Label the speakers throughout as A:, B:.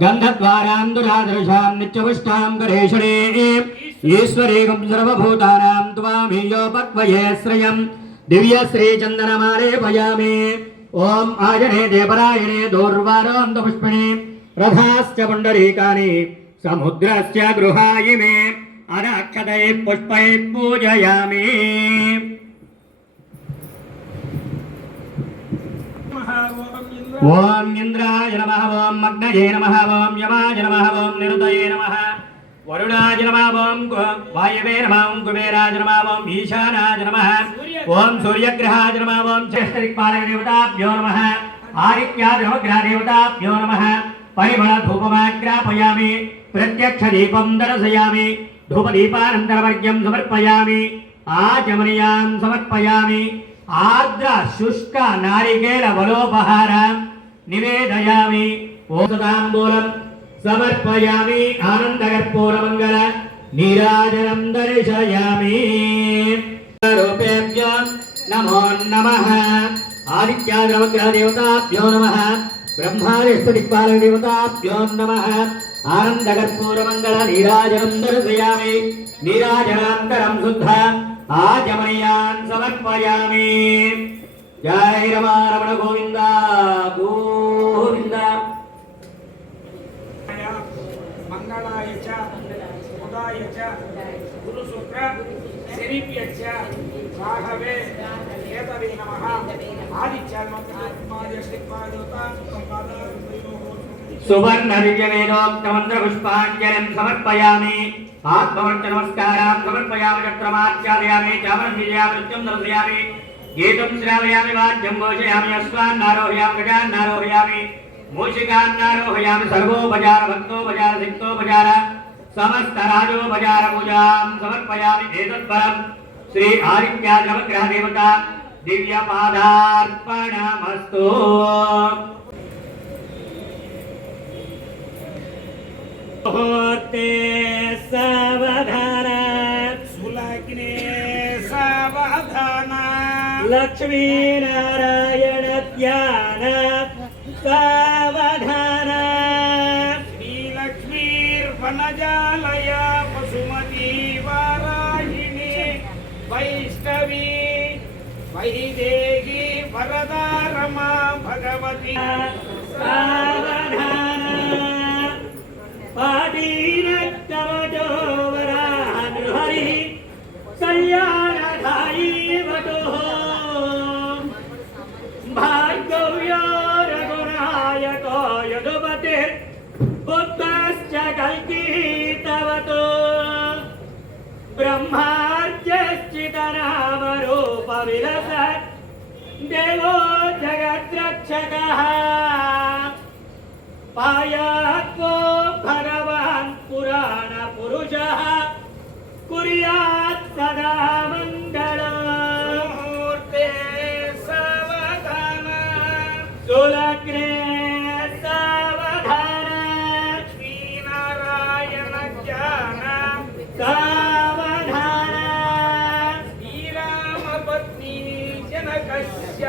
A: गन्धद्वारान्दुरादृशां दिव्यश्रीचन्दनमाले भयामि ॐ आजने देवरायणे दोर्वारोन्दपुष्पिणे रथाश्च पुण्डरीकानि समुद्रस्य गृहायिमे अनाक्षतैः पुष्पैः पूजयामि। ఓం ఇంద్రాయ నమ ఓం మగ్నయే నమ ఓం యమాయ నమ ఓం నిరుదయే నమ. వరుణాయ నమ ఓం గు- వాయవే నమ ఓం కుబేరాయ నమ ఓం ఈశానాయ నమ. ఓం సూర్యగ్రహాయ నమ ఓం జ్యేష్ఠదిక్పాలక దేవతాభ్యో నమ. ఆదిత్యాద దేవతాభ్యో నమ. పరిమళ ధూపమాగ్రాపయామి ప్రత్యక్ష దీపం దర్శయామి. ధూపదీపానంతరవర్గ్యం సమర్పయామి. ఆచమనీయాన్ సమర్పయామి. ఆర్ద్ర శుష్క నారికేల బలోపహారం నివేదయామి. ఓసతాంబూలం సమర్పయామి. ఆనందకర్పూరమంగళ నీరాజనం దర్శయామి. రూపేభ్య నమో నమ. ఆదిత్యాగ్రవగ్రహ దేవతాభ్యో నమః. బ్రహ్మాదిష్ట దేవతాభ్యో నమః. ఆనందకర్పూరమంగళ నీరాజనం దర్శయామి. నీరాజనాంతరం శుద్ధ. ఆచమనీయాన్ సమర్పయామి. జయ రమారమణ గోవింద గోవింద.
B: మంగళాయ ఉదాయ గురు శుక్ర శనిభ్య చ రాఘవే కేతవే నమః.
A: సువర్ణవిజయవేదోక్తమంత్రపుష్పాంజలిం సమర్పయామి. ఆత్మవర్త నమస్కారం సమర్పయామి చక్రమాచార్యామి చామరం गीतं श्रावयामि वाद्यं मोषयामि अश्वान् नारोहयामि गजान् नारोहयामि समस्त नारोहयामि सर्वोपचार भक्तोपचार सिक्तोपचार समस्तराजोपचार पूजां समर्पयामि
B: एतत्परं श्री
A: లక్ష్మీనారాయణ ధ్యాన సావధాన
B: శ్రీలక్ష్మీర్వనజాలయ పశుమతి వారాహిణి వైష్ణవి వైదేహి వరదారమా భగవతి
A: సావధాన పాటీ బ్రహ్మార్జశ్చితనామరూప విలసత్ దేవో జగద్రక్షకः పాయాత్వో భగవాన్ పురాణ పురుషः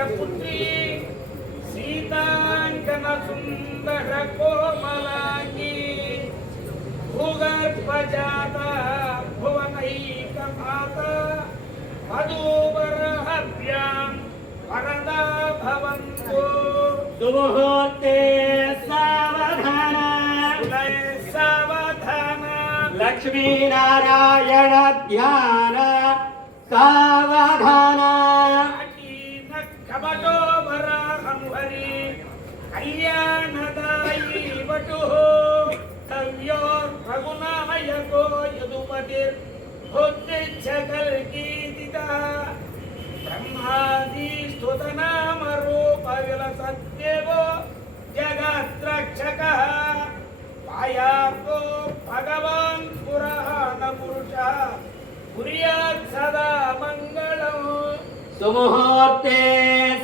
B: పుత్రి సీతాంకన సుందర కోమలాంగి భూగర్భజాత భువనైక మాత వధూవరహభ్యాం వరదా భవంతు
A: సుముహూర్తే సావధాన.
B: సావధాన.
A: లక్ష్మీనారాయణ ధ్యాన. సావధాన.
B: पटुः कव्योर्भगुणामयको यदुमतिर्भुद्धिच्छकल्कीतिता ब्रह्मादिस्तुतनामरूपविलसद्देवो जगात्रक्षकः पायार्को भगवान् पुरः
A: न पुरुषः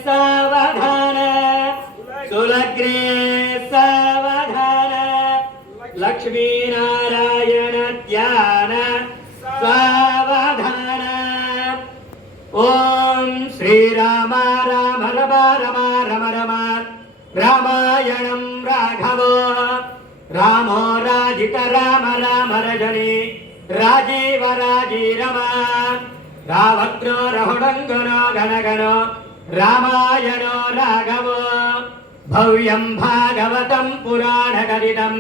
A: सावधान सुलग्रे లక్ష్మీనారాయణ ధ్యాన సావధాన ఓం శ్రీరామ రామ రమ రమ రమ రమ రామాయణం రాఘవ రామో రాజిత రామ రామ రజని రాజీవ రాజీ రమ రావగ్నో రహుడంగనో గణగణో రామాయణో రాఘవో భవ్యం భాగవతం పురాణకరితం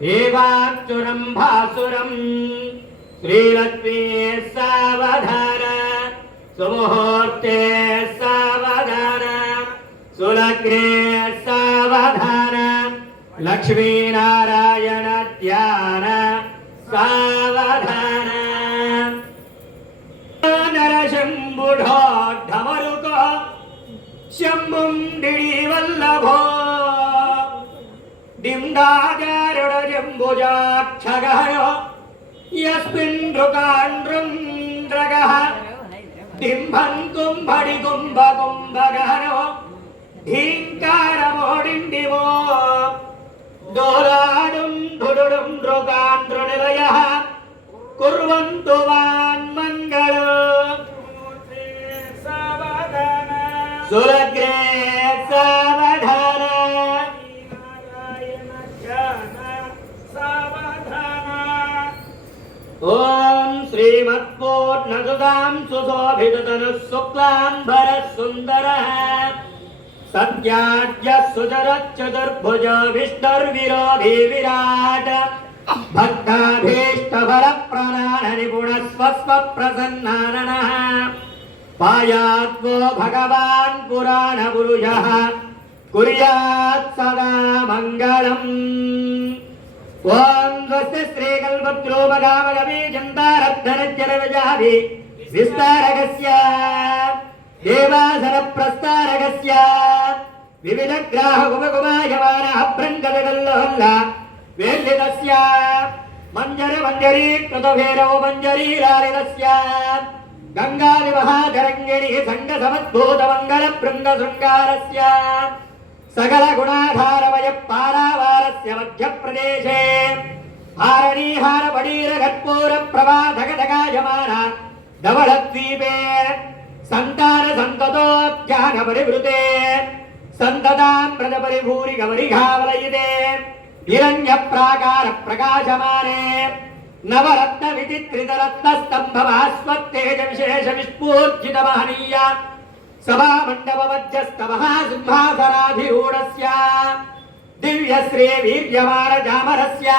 A: ఏవాక్షురం భాసురం శ్రీలక్ష్మీ సావధాన సుముహూర్తే సావధాన సులగ్నే సావధాన లక్ష్మీనారాయణ ధ్యాన సావధాన నరశంభుఢో ఢమరుకో శంభుం వల్లభో డిండాగా యస్మిన్ నృకాండ్రుండ్రగः డింభం కుంభడి కుంభ కుంభగహనో ఢీంకారమోడిండివో దోలాడుం ధుడుడుం నృకాండ్రునిలయः కుర్వంతు వాన్మంగళ
B: సావధాన
A: ఓం శ్రీమత్పూర్ణసుదాం సుశోభితను శుక్లాంబర సుందర సత్యాజ్య సుచరచతుర్భుజ విష్ణుర్విరోధి విరాట్ భక్తాభీష్టఫల ప్రణాన నిపుణ స్వస్వ ప్రసన్నానన పాయాత్మో భగవాన్ పురాణ పురుష కుర్యాత్ సదా మంగళం ఓం స్వస్తి శ్రీ కల్పత్రోపగామగమే దేవాసన ప్రస్తారకస్య వివిధ గ్రాహ ఉపకుమాయమాన అభ్రంగదగల్లోల్ల వేల్లితస్య మంజర మంజరీ కృతభేరవ మంజరీ గంగాది మహాధరంగిణి సంగ సమద్భూత మంగళ బృంద శృంగారస్య సకల గుణాధారమయ పారావారస్య మధ్యప్రదేశే హారణీహార పడీర కర్పూర ప్రభా ప్రభాధగధగాయమాన ధవళద్వీపే. సంతాన సంతతోధ్యాన పరివృతే సంతతామృత పరిభూరి గమరిఘావలయితే హిరణ్య ప్రాకార ప్రకాశమానే నవరత్న విధి విచిత్రితరత్న స్తంభమాస్వత్తేజ విశేష విస్ఫూర్జిత మహనీయ సభామండప మధ్యస్థ మహాసింహాసనాధిరూఢస్య దివ్య శ్రీ వీర్యమాన జామరస్య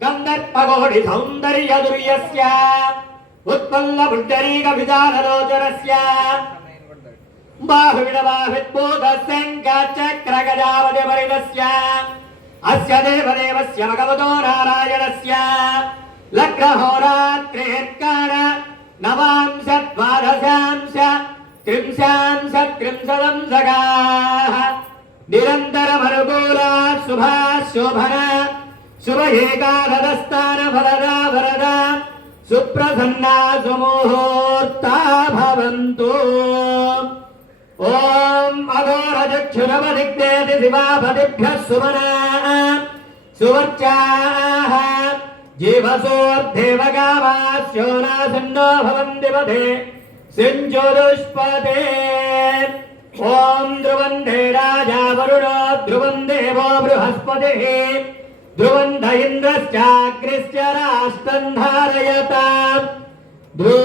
A: గంధర్పగోడి సౌందర్య దుర్యస్య ఉత్పల్ల పుండరీక విధానలోచరస్య బాహువిడ బాహుద్భూత శంఖ చక్ర గజావతి పరిదస్య అస్య దేవదేవస్య భగవతో నారాయణస్య లగ్నహోరాత్రేర్కాణ నవాంశ ద్వాదశాంశ త్రింశాంశ త్రింశదంశగాः నిరంతరమనుకూల శుభా శోభన శుభ ఏకాదస్థాన ఫలదా వరద సుప్రసన్నా సుముహూర్తా భవంతు ఓం అఘోరచక్షురవదిగ్నేతి శివాపతిభ్యः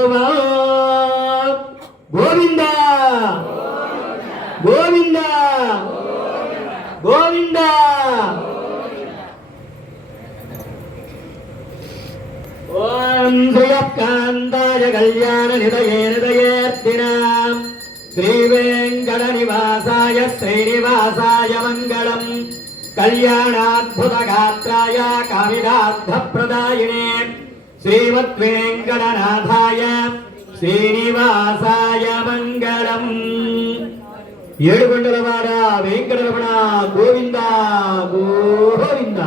A: సుమనా సువర్చాः జీవసోర్దేవగామాస్యో నాసన్నో భవంతి పదే సింజుదుష్పదే ఓం శ్రీయకాంతాయ కళ్యాణ నిదయే నిదయేర్దినాం శ్రీ వెంకట నివాసాయ శ్రీనివాసాయ మంగళం కళ్యాణాద్భుత గాత్రాయ కామిదార్థ ప్రదాయినే శ్రీమద్వేంకటనాథాయ శ్రీనివాసాయ మంగళం ఏడుకొండలవాడ వెంకటరమణ గోవింద గోవింద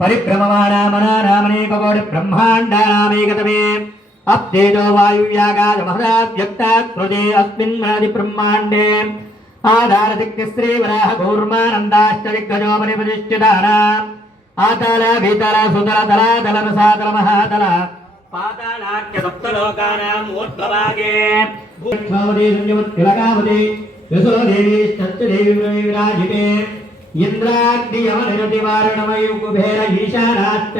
A: పరిభ్రమమానామనారామనేకకోటి బ్రహ్మాండానామేకతమే అప్తేజో వాయువ్యాగాద మహదావ్యక్తాకృతే అస్మిన్ మనది బ్రహ్మాండే ఆధారశక్తి శ్రీ వరాహ కూర్మానందాశ్చ దిగ్గజో పరిప్రతిష్ఠితాన ఆతల భీతల సుతల తల తల సాతల మహాతల పాతాళాఖ్య సప్తలోకానాం ఊర్ధ్వభాగే భూక్షావదే సంయమత్తిలకావదే యశోదేవి యశో దేవి ఇంద్రాగ్నియమనిరతివారణమయ దేవి ఈశానాశ్చ ఇంద్రాగ్ని యమ నిరతి లోకాచలవదయితే కుబేర సుధారక్షీరశుద్ధోదగాఖ్య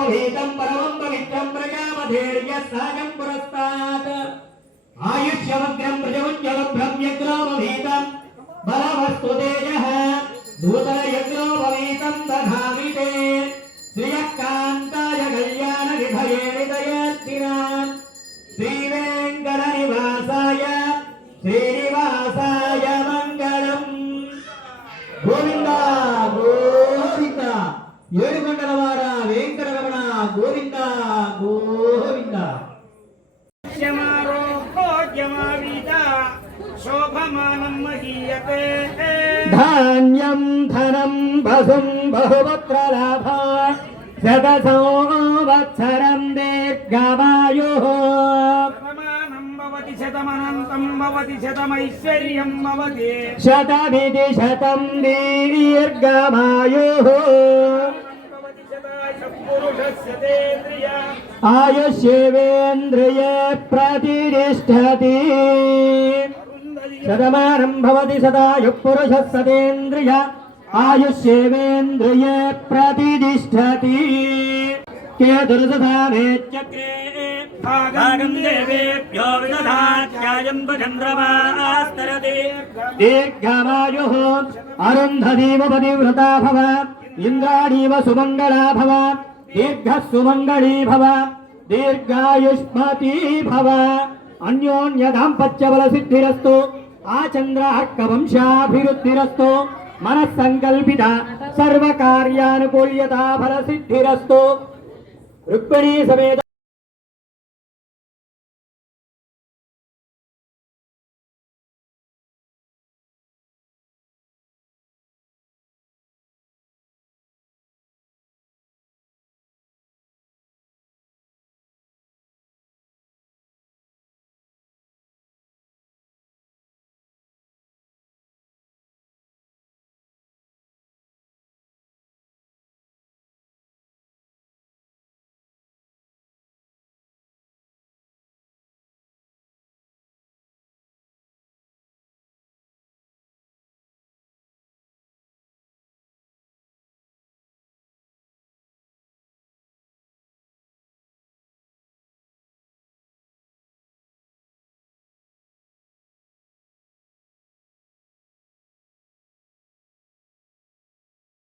A: शोभीतम परमं पवित्रं प्रजामधैर्य सागं पुरस्तात्। आयुष्यवग्रं प्रजवज्जवं भ्रम्यग्रामभीतम् बलवस्तुतेजः।
B: दूतरयग्रो भवेतं दधामि
A: ते। ధనం వసుం బహువత్ర లాభ శత సంవత్సరం దీర్ఘమాయు
B: శతమానం భవతి శతమనంతం భవతి శతమైశ్వర్యం భవతి.
A: శతమితి శతం దీర్ఘమాయు ఆయుష్యేవేంద్రియ ప్రతిష్టతి. శతమానం భవతి సదాయు పురుష సదేంద్రియ ఆయుష్యేవేంద్రియ ప్రతిష్టతి కేతుర్సధామే చక్రే
B: భాగం దేవేభ్యో విదధాత్యాయం చంద్రమాస్తరతే
A: దీర్ఘమాయు అరుంధదీవ పతివ్రతా భవ ఇంద్రాణీవ సుమంగళా భవ దీర్ఘ సుమంగళీ భవ దీర్ఘాయుష్మతీ భవ అన్యోన్య దాంపత్య బల సిద్ధిరస్తు ఆచంద్రార్క మనస్సంకల్పిత సర్వకార్యానుకూల్యతా ఫల సిద్ధిరస్తు రుక్మిణీ సమేత